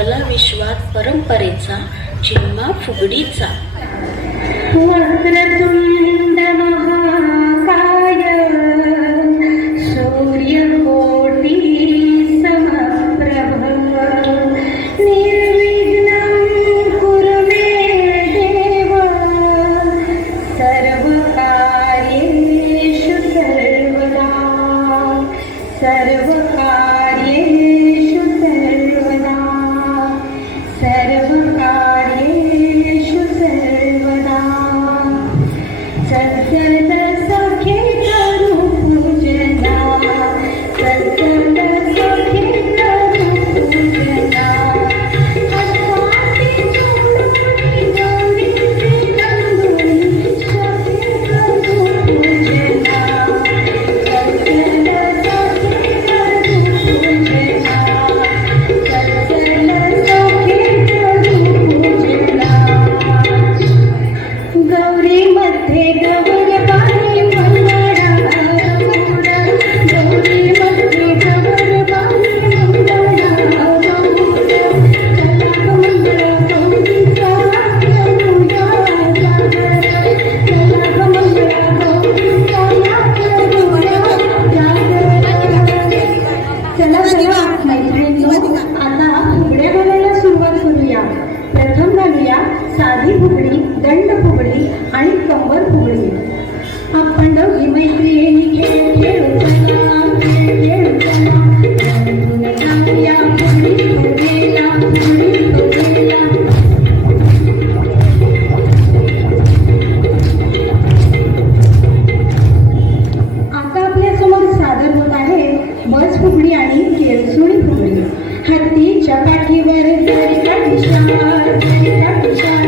कला विश्वात परंपरेचा चिन्मा फुगडीचा वक्रतुंड महाकाय सूर्यकोटी समप्रभ निर्विघ्नं कुरु मे देव सर्वकार्येषु सर्वदा सर्वकार्येषु सर्वदा सर्वकार्येषु सर्वदा सत्सद सखे करू पूजना सत्सद सखे करू पूजना हस्तांती जोडून गौरीचे नंदुनी सखे करू पूजना सत्सद सखे करू पूजना सत्सद सखे करू पूजना गौरी मध्ये गौरवाणी मंगळा गौरी मध्ये गौरवाणी मंगळा मंगळा गौरीचा करूया मंगळा गौरीचा चला चला मैत्रिणी आता फुगड्या घालायला सुरुवात करूया. प्रथम घालूया साधी फुगडी, दंड फुगडी आणि कंबर फुगडी. आपण दोघी मैत्रिणी खेळ खेळू चला, खेळ खेळू चला. रंगून जाऊया फुगडी फुगडीला, फुगडी फुगडीला. आता आपल्या समोर सादर होत आहे बस फुगडी आणि केळसुणी फुगडी. हत्तीच्या काठीवर जरी काठीशार, जरी काठीशार.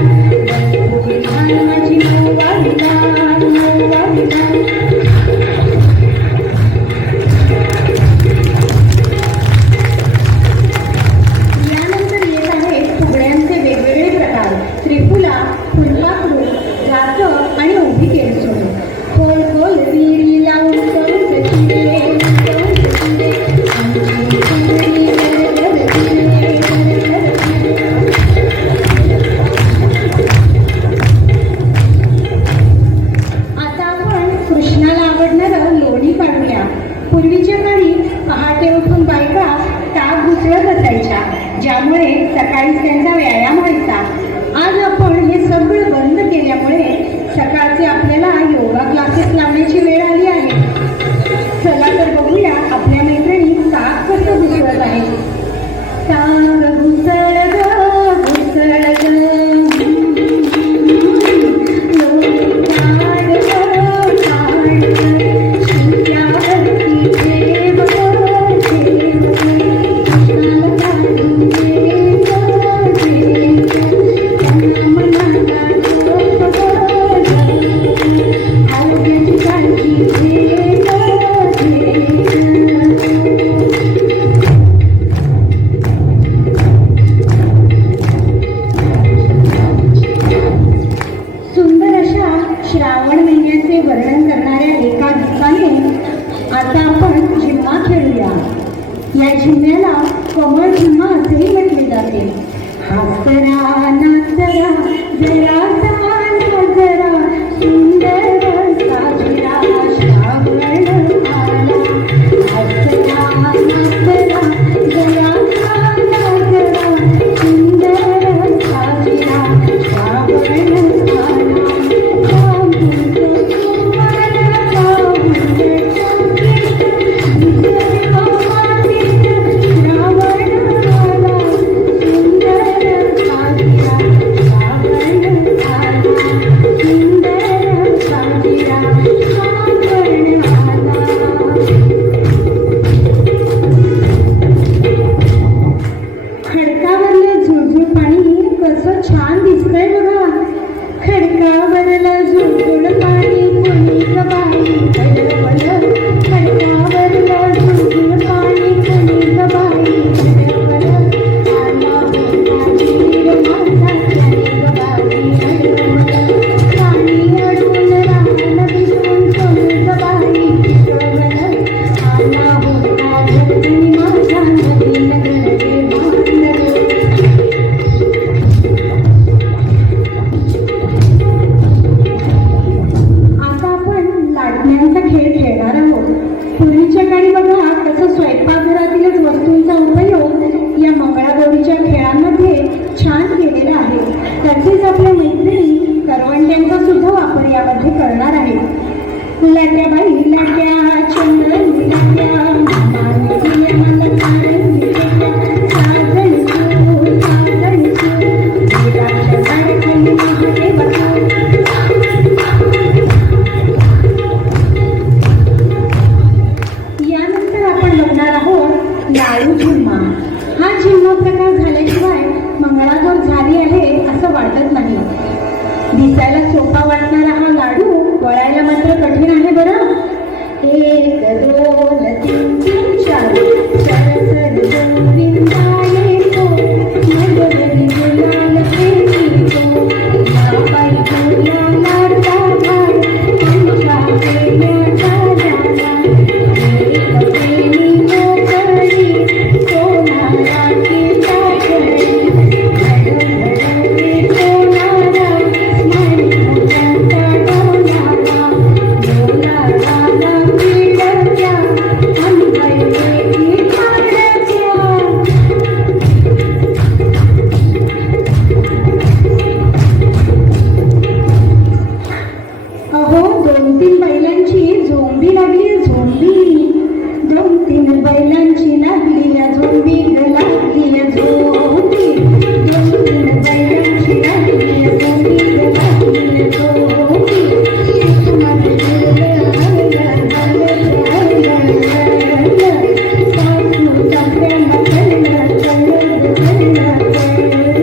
बस फुगडी माझी नऊवारीला, नऊवारीला. यानंतर येत आहेत फुगड्यांचे वेगवेगळे प्रकार. त्रिफुला, फुलपाखरू, जातं आणि उभी केळसुणी. खोल खोल विहिरी लावून कंस चिरे, कंस चिरे. आमची फुगडी गरगर चिरे, गरगर चिरे. आता आपण कृष्णाला आवडणारं लोणी पाडूया. पूर्वीच्या काळी पहाटे उठून बायका टाक घुसळत असायच्या, ज्यामुळे सकाळी त्यांचा व्यायाम व्हायचा. आज आपण हे सगळं बंद केल्यामुळे सकाळचे आपल्याला योगा क्लासेस लावण्याची वेळ आली आहे. चला तर बघूया आपल्या मैत्रिणी टाक कसं घुसळत आहे. टाक घुसळ ग, घुसळ ग. लोणी पाड ग, पाड ग. शिंक्यावरती ठेव ग, ठेव ग. कृष्णाला काढून दे ग, दे ग. त्यांना मनाला झोप ग, आरोग्याची काळजी घे ग, घे ग. सुंदर अशा श्रावण महिन्याचे वर्णन करणाऱ्या एका गीताने आता आपण झिम्मा खेळूया. या झिम्म्याला कमळ झिम्मा असेही म्हटले जाते. हासरा नाचरा जरा जरा सुंदर साजरा श्रावण आला. हासरा नाचरा जरा जरा सुंदर साजरा श्रावण आला. श्रावण आला. दिसायला सोपा वाटणारा हा लाडू वळायला मात्र कठीण आहे बरं. 1 2 3 3 4 सरसर गोविंदाये तो मगरी गुलाल प्रेमी तो बाबाई गुला लाडा भार आमच्या प्रेमाचा झाला. एक प्रेमी मोकळी सोनाराची टाकळी घडघडली सोनारा माणिकाचा डोलारा डोला राजा पिढ्या अंबाईची पाडक्या. अहो 2-3 बैलांची झोंबी लागली झोंबी. 2-3 बैलांची लागली या झोंबी लागली या झोंबी. 2-3 बैलांची लागली या झोंबी लागली या झोंबी. तुम्हाला सासू सासऱ्यांना कळलं कळलं कळलं कळलं.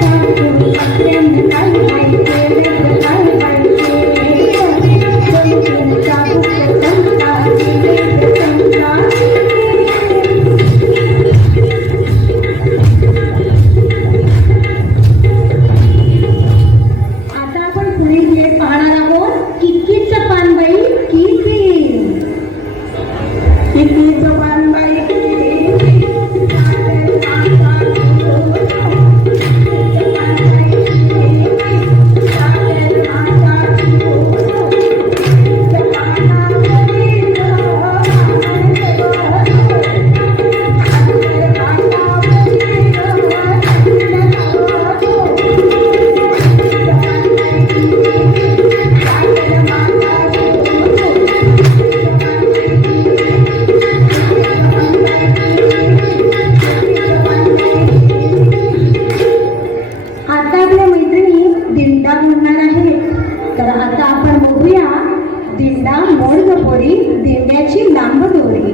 सासू सासऱ्यांना काय काय केलं काय काय केलं. 2-3 चाबूक संपला केले संपला. आता आपण पुढील प्लेट पाहणार आहोत. किक्कीचं पान बाई किती. किक्कीचं पान बाई आता आपल्या मैत्रिणी दिंडा म्हणणार आहेत. तर आता आपण बघूया दिंडा मोड पोरी दिंड्याची लांब दोरी.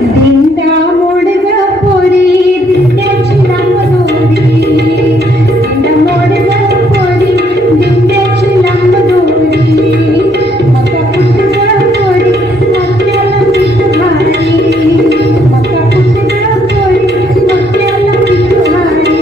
दिंडा मोड पोरी दिंड्याची लांब दोरी. दिंडा मोड पोरी दिंड्याची लांब दोरी. मका कुठं पोरी मक्याला पीठ भारी. मका कुठं पोरी मक्याला पीठ भारी.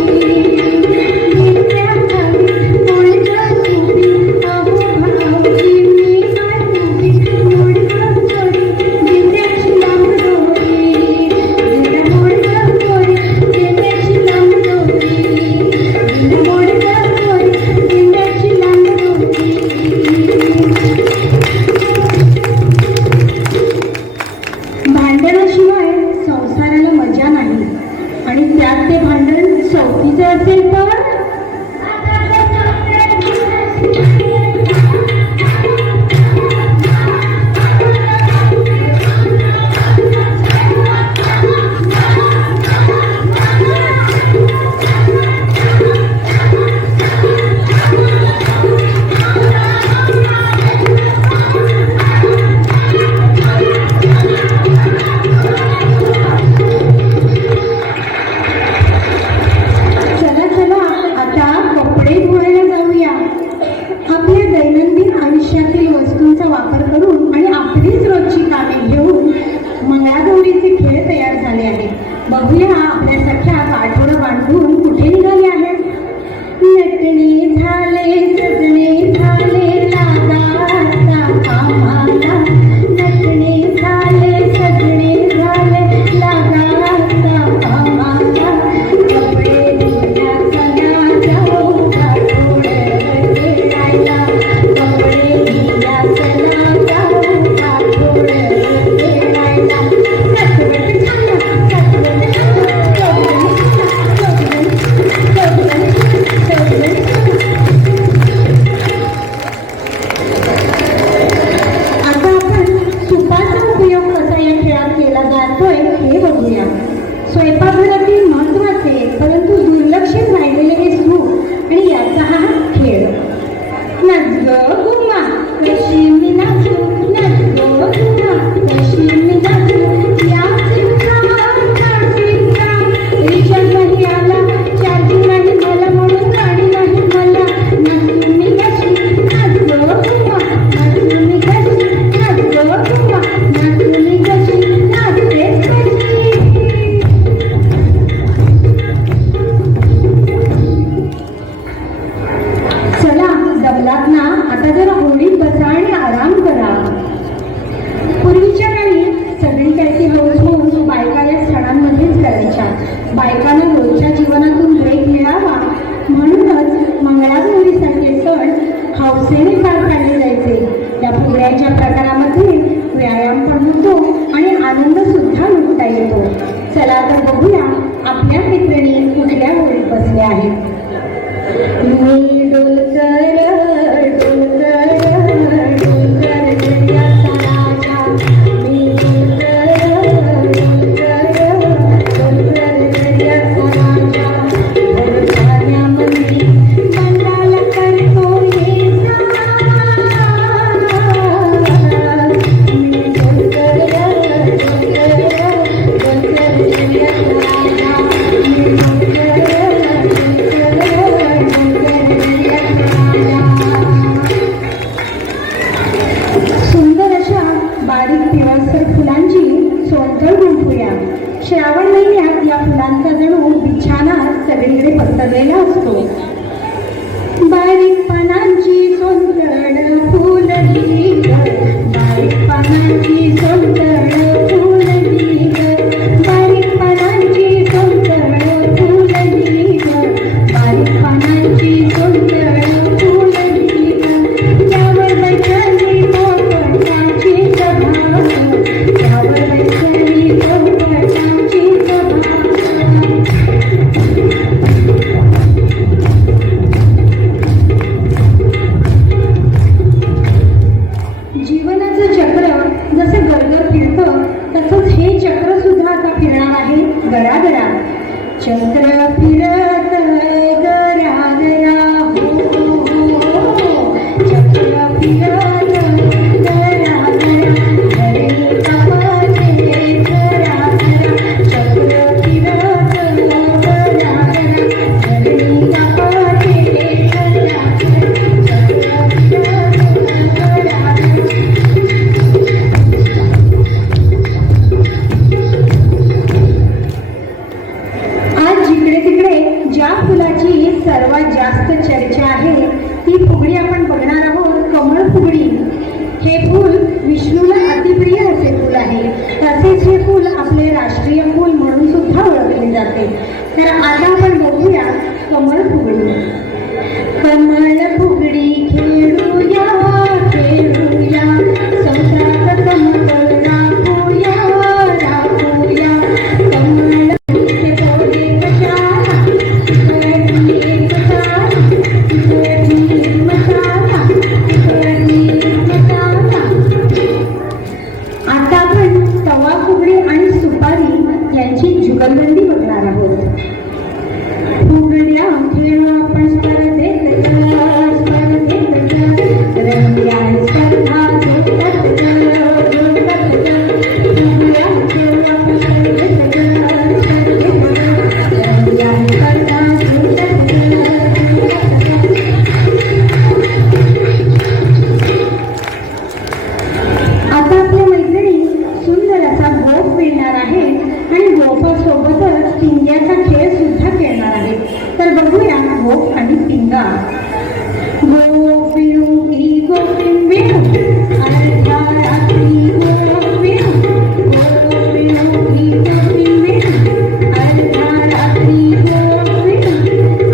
भांडणाशिवाय संसाराला मजा नाही. आणि त्यात ते भांडण सवतीचं असेल तर चला चला आता कपडे धुवायला जाऊया. आपल्या दैनंदिन आयुष्यातील वस्तूंचा वापर करून आणि आपलीच रोजची कामे घेऊन मंगळागौरीचे खेळ तयार झाले आहेत. बघूया आपल्या सख्या काठोडं बांधून कुठे निघाले आहेत. नटणे झाले सजणे झाले लागाचा कामाला. नटणे झाले सजणे झाले लागाचा कामाला. कपडे धुण्या चला जाऊ काठोडं खेळायला. कपडे धुण्या चला जाऊ काठोडं खेळायला. कसबट झालं कसबट आता आपण सुपाचा उपयोग कसा या खेळात केला जातोय हे बघूया. स्वयंपाकघरातील महत्वाचे परंतु दुर्लक्षित राहिलेले हे सूप आणि याचा हा खेळ. नाच ग गुमा कशी मी नाचू. नाच ग गुमा कशी मी नाचू. या रिचार्ज नाही आला चार्जिंग नाही मला म्हणून गाडी नाही मला. नाचू मी चला तर बघूया आपल्या मैत्रिणी कुठल्या ओळीत बसल्या आहेत. मी डोलकर डोलकर डोलकर दर्याचा राजा, मी डोलकर डोलकर डोलकर दर्याचा राजा, भर पाण्यामध्ये मनाला करतो हे मी डोलकर डोलकर डोलकर दर्याचा राजा, मी सुंदर अशा बारीक पिवळसर फुलांची सोंगळ गुंफूया. श्रावण महिन्यात या फुलांचा जणू बिछाना सगळीकडे पसरलेला असतो. बारीक पानांची सोंगळ फुलली ग, बारीक पानांची सोंगळ फुलली ग, बारीक पानांची सोंगळ फुलली ग, बारीक पानांची सोंगळ फुलली ग, त्यावर बैठली पोपटाची सभा, त्यावर बैठली पोपटाची सभा. जीवनाचं चक्र जसं गरगर फिरतं तसंच हे चक्र सुद्धा आता फिरणार आहे गरागरा. चक्र फिरत गरागरा हो, चक्र फिरत गरागरा, धरणी कापते गरागरा, चक्र फिरत गरागरा, धरणी कापते गरागरा, चक्र फिरत गरागरा. आज जिकडे तिकडे ज्या फुलाची सर्वात जास्त चर्चा आहे ती फुगडी आपण बघणार आहोत, कमळ फुगडी. हे फूल विष्णूला अतिप्रिय असे फूल आहे. तसेच हे फूल आपले राष्ट्रीय फूल म्हणून सुद्धा ओळखले जाते. तर आता आपण बघूया कमळ फुगडी. कमळ फुगडी खेळूया खेळूया, संसार कमळ राखूया राखूया, कमळ ते बोले कशाला, करणी एक तारा, करणी मसाला, करणी मसाला. आता आपण तवा फुगडी आणि सुपारी यांची जुगलबंदी बघणार आहोत. फुगड्या खेळू आपण स्पर्धेत स्पर्धेत, रंग्या स्पर्धा जोडत जोडत, फुगड्या खेळू आपण स्पर्धेत स्पर्धेत, रंग्या स्पर्धा जोडत जोडत. आता आपल्या मैत्रिणी सुंदर असा गोफ मिळणार आहे आणि गोफासोबतच पिंग्याचा खेळ सुद्धा खेळणार आहे. तर बघूया गोफ आणि पिंगा. गोफ विणू गोफ विणू, अर्ध्या रात्री गोफ विणू, गोफ विणू गोफ विणू, अर्ध्या रात्री गोफ विणू,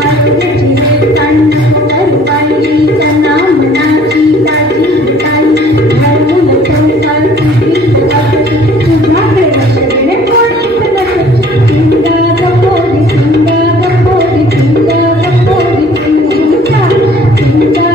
अर्ध्याची रे कांडवर बाई, त्यांना मनाची ताजी ताई, घालून संसार गीत गात, तुझ्याकडे लक्ष देणे कोणी नसत. पिंगा गपोरी पिंगा गपोरी पिंगा गपोरी पिंगा, पिंगा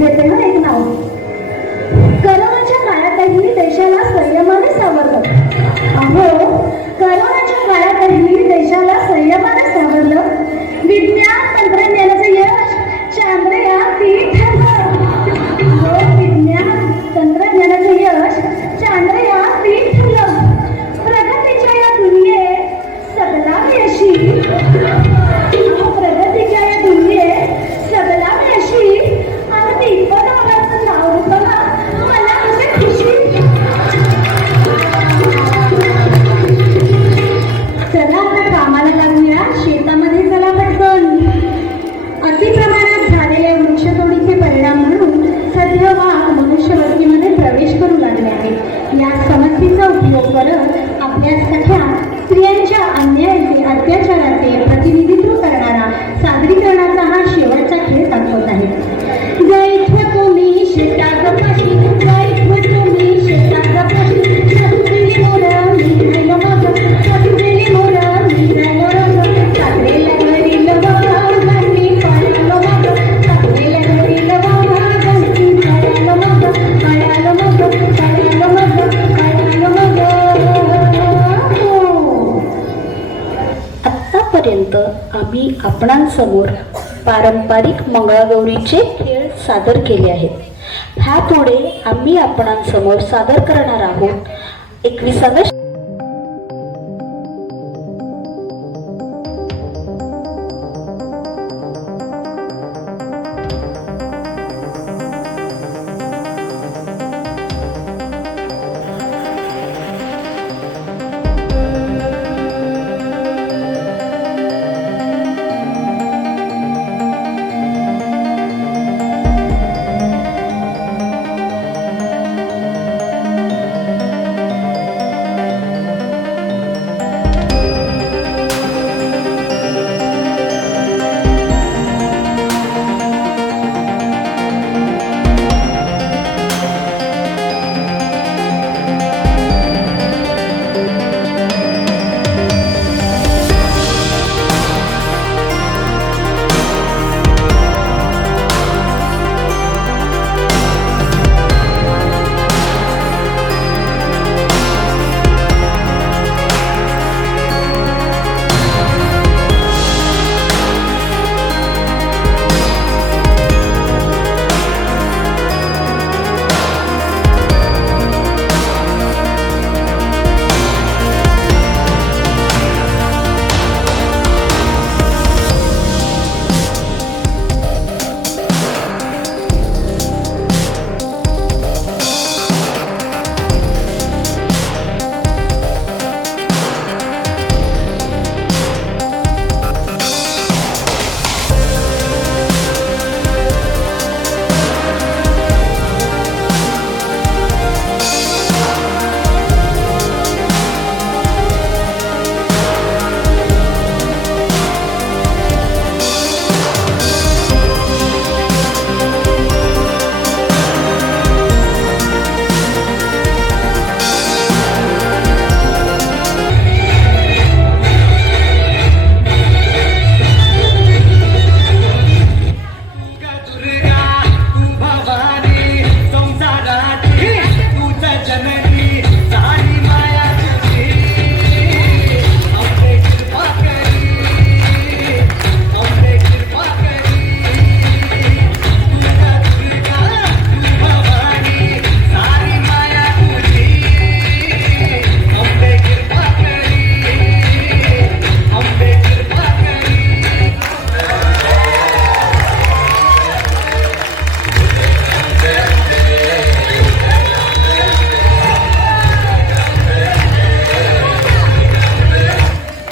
घेते ना एक नाव. करोनाच्या काळातही देशाला संयमाने सावरलं. अहो, करोनाच्या काळातही देशाला संयमाने सावरलं. विज्ञान तंत्रज्ञानाचं यश चांद्रयान-3 ठरलं. हो, विज्ञान तंत्रज्ञानाचं यश चांद्रयान-3 ठरलं. प्रगतीच्या या दुनियेत सगळाव्याशी, प्रगतीच्या या दुनियेत सगळाव्याशी अगदी पदाचं नाव बघा मला कसे खुशी. चला आता कामाला लागूया, शेतामध्ये चला पटकन. अति प्रमाणात झालेल्या वृक्षतोडीचे परिणाम म्हणून सध्या वाघ मनुष्यवस्तीमध्ये प्रवेश करू लागले आहेत. या समस्येचा उपयोग करत आपल्या सख्या स्त्रियांच्या अन्यायाचे, अत्याचाराचे प्रतिनिधित्व करणारा सादरीकरणाचा हा शेवटचा खेळ दाखवत आहे. गायत्व तुम्ही शेतागपाशी, गायत्व तुम्ही शेतागपाशी, साधुलेली मोरं मी राहिलो मागं, साधुलेली मोरं मी राहिलो रंग, साधलेल्या घरील वाघांनी पळालो मागं, साधलेल्या घरील वाघांनी पळालो मागं, पळालो मागं, पळालो मागं, पळालो मागं. आत्तापर्यंत आम्ही आपणांसमोर पारंपरिक मंगळागौरीचे खेळ सादर केले आहेत. ह्यापुढे आम्ही आपणांसमोर सादर करणार आहोत 21व्या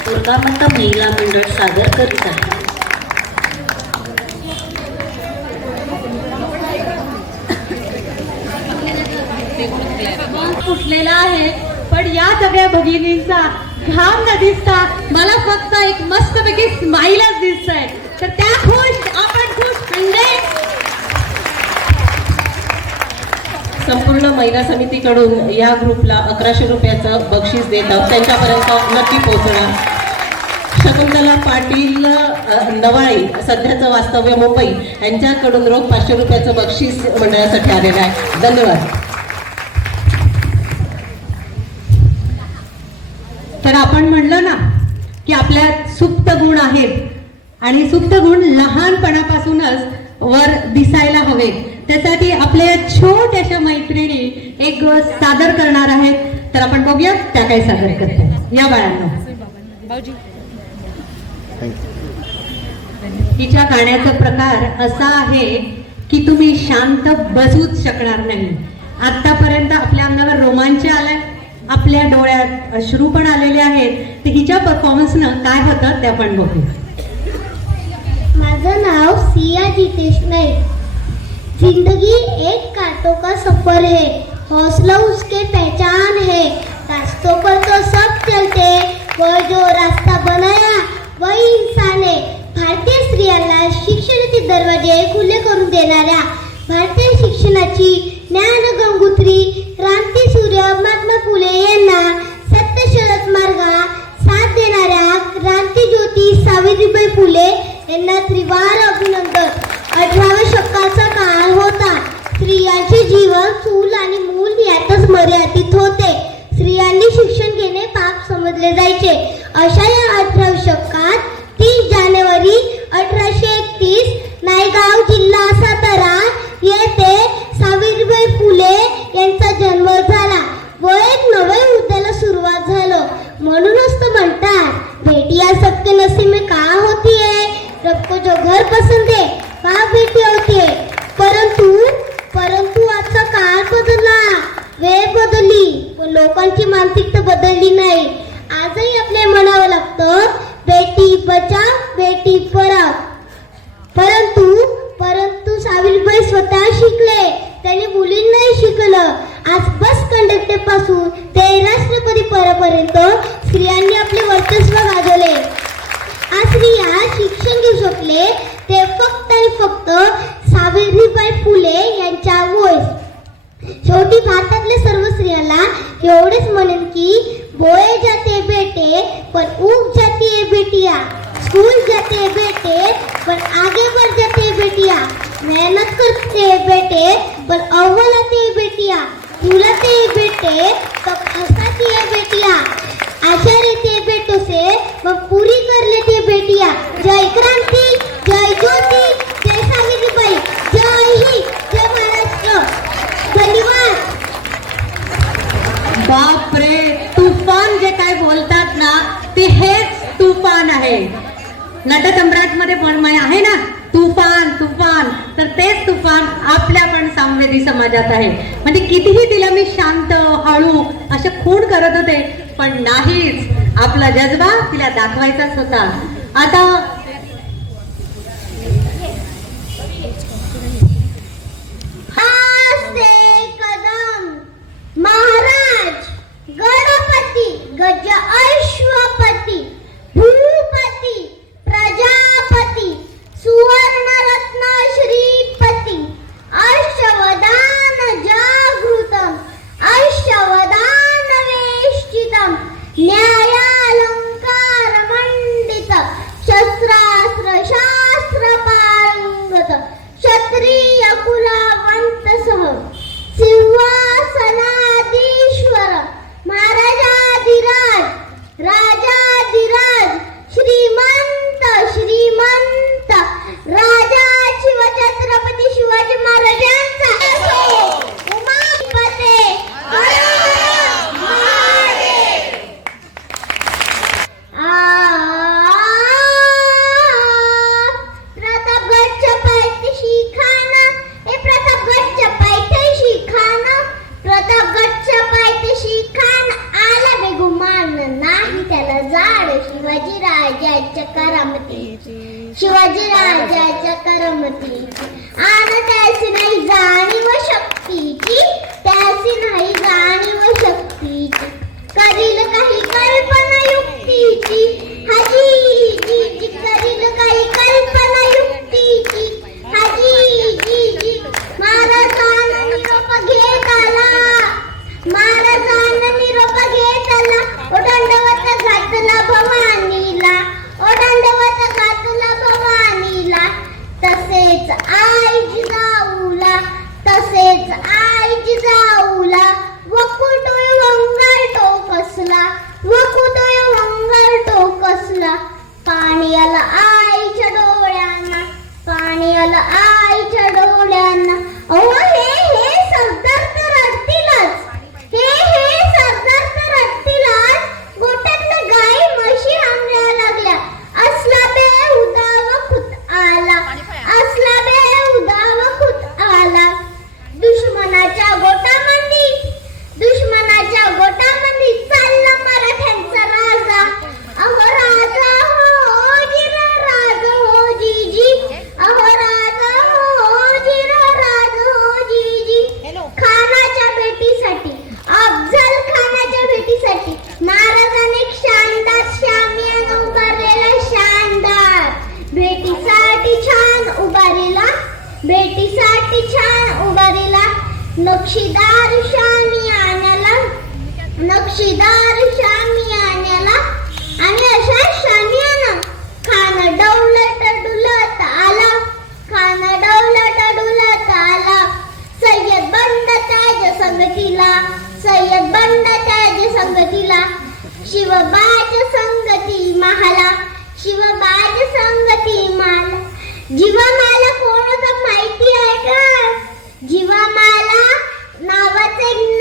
दुर्गामाता महिला मंडळ सादर करीत आहे. फुटलेला आहे, पण या सगळ्या भगिनींचा घाम न दिसता मला फक्त एक मस्तपैकी स्माईलच दिसतंय. तर त्या खुश, आपण खुश म्हणजे संपूर्ण महिला समितीकडून या ग्रुपला 1100 रुपयाचं बक्षीस देत आहोत. त्यांच्यापर्यंत नक्की पोहोचणार. शकुंतला पाटील नवाळी, सध्याचं वास्तव्य मुंबई, यांच्याकडून रोख 500 रुपयाचं बक्षीस मंडळासाठी आलेलं आहे. धन्यवाद. तर आपण म्हणलं ना की आपल्यात सुप्त गुण आहेत आणि सुप्त गुण लहानपणापासूनच वर दिसायला हवे. त्यासाठी आपल्या छोट्याशा मैत्रिणी एक सादर करणार आहेत. तर आपण बघूया त्या काय सादर करतात. या बाळांनो, तिच्या गाण्याचा प्रकार असा आहे की तुम्ही शांत बसूच शकणार नाही. आतापर्यंत आपल्या अंगावर रोमांच आलाय, आपल्या डोळ्यात अश्रू पण आलेले आहेत. तर हिच्या परफॉर्मन्सनं काय होतं ते आपण बघूया. माझं नाव सिया जितेश नाईक. जिंदगी एक कांटों का सफर है, हौसला उसके पहचान है, रास्तों पर तो सब चलते, वो जो रास्ता बनाया वही इंसान है. भारतीय स्त्रियांना शिक्षणाचे दरवाजे खुले करून देणाऱ्या, भारतीय शिक्षणाची ज्ञान गंगोत्री क्रांतीसूर्य महात्मा फुले यांना सत्य शरद मार्गा साथ देणाऱ्या क्रांतीज्योती सावित्रीबाई फुले यांना त्रिवार अभिनंदन. 18व्या शतकाचा काळ होता. स्त्रियांचे जीवन चूल आणि मूल यातच मर्यादित होते. स्त्रियांनी शिक्षण घेणे पाप समजले जायचे. अशा या 18व्या शतकात 30 जानेवारी 1831 नायगाव, जिल्हा सातारा येथे सावित्रीबाई फुले यांचा जन्म झाला व एक नवे युद्धाला सुरुवात झालं. म्हणूनच तर म्हणतात, बेटियां सबके नसीब में कहाँ होती है, रब को जो घर पसंद है वहाँ बेटी होती है. परंतु आजचा काळ बदलला, वेळ बदलली, पण लोकांची मानसिकता बदलली नाही. आजही आपल्या म्हणावं लागतं, बेटी बचाव बेटी पढाव. परंतु सावित्रीबाई स्वतः शिकले, त्यांनी मुलींनाही शिकलं. आज बस कंडक्टर पासून ते राष्ट्रपती पदापर्यंत स्त्रियांनी आपले वर्चस्व गाजवले. आज स्त्रिया शिक्षण घेऊ शकले ते फक्त आणि फक्त सावित्रीबाई फुले यांच्या वॉइस. शेवटी भारतातल्या सर्व स्त्रियांना एवढेच म्हणेन की बोए जाते बेटे पर उग जाती है बेटिया, स्कूल जाते बेटे पर आगे बढ़ जाते बेटिया, मेहनत करते बेटे पर अव्वल आते बेटिया, झूलते बेटे तब हंसाती है बेटिया, आशा रहती बेटों से वह पूरी कर लेती है बेटिया. जय क्रांती, जय ज्योती, जय सावित्रीबाई, जय हिंद, जय महाराष्ट्र. धन्यवाद. बापरे, तुफान जे काय बोलतात ना ते हेच तुफान आहे. नटसम्राट मध्ये पण आहे ना तुफान तुफान, तर तेच तुफान आपल्या पण सामवेदी समाजात आहे. म्हणजे कितीही तिला मी शांत हळू असे खूण करत होते, पण नाहीच, आपला जज्बा तिला दाखवायचाच होता. आता कदम महाराज गणपती गज ऐश्वपती भूपती प्रजापती सुवर्णरत्न श्रीपती ऐश्वदान जागृतम ऐश्वदान वेष्टितम न्यायालंकार मंडित शस्त्रास्त्र शास्त्र पारंगत क्षत्रिय कुलवंत सह सिंहासनाधीश्वर महाराजाधिराज राजाधिराज श्रीमंत श्रीमंत राजा शिवछत्रपती शिवाजी महाराजांचा उमापते प्रतापगड चपाईशी खाना हे प्रतापगड चपाईशी खाना प्रतापगड चपाईशी खाना आला बेगुमान नाही त्याला जाड शिवाजी राजाच्या करामतीची शिवाजी राजाच्या करामतीची आणि त्याची नाही जाणीव शक्तीची त्याची नाही जाणीव शक्तीची करील काही कल्पना युक्तीची हाजी जी करील काही कल्पना युक्तीची हाजी जी महाराजांना निरोप घेत आला महाराजांना निरोप घेत आला ओ दंडवत घातला भवानीला ओ तसेच आईची जाऊला वकुटोय वंगार टोकसला वकुटोय वंगार टोकसला पाणी आलं आईच्या डोळ्यांना पाणी आलं आईच्या डोळ्यांना अहो हे सरदार तर रडतीलच हे सरदार तर रडतीलच गोठ्यातल्या गाई म्हशी आंगल्या लागल्या असला बेहुदा व खुत आला असला बेहुदा व खुत आला दुश्मनाच्या गोटामध्ये चालला मराठ्यांचा राजा अहो राजा हो जिरा राजा हो जीजी अहो राजा हो जिरा राजा हो जीजी खानाच्या भेटीसाठी अफजल खानाच्या भेटीसाठी महाराजांनी शानदार शामियाना उभारलेला शानदार भेटीसाठी छान उभारलेला नक्षीदार शामियान्याला आणि अशा शामियाना खान डौलत डुलत आला सय्यद बंड त्याच्या संगतीला शिवबाच्या संगती महाला जीवामाला कोण होतं माहिती आहे का जीवामाला नावाचं एक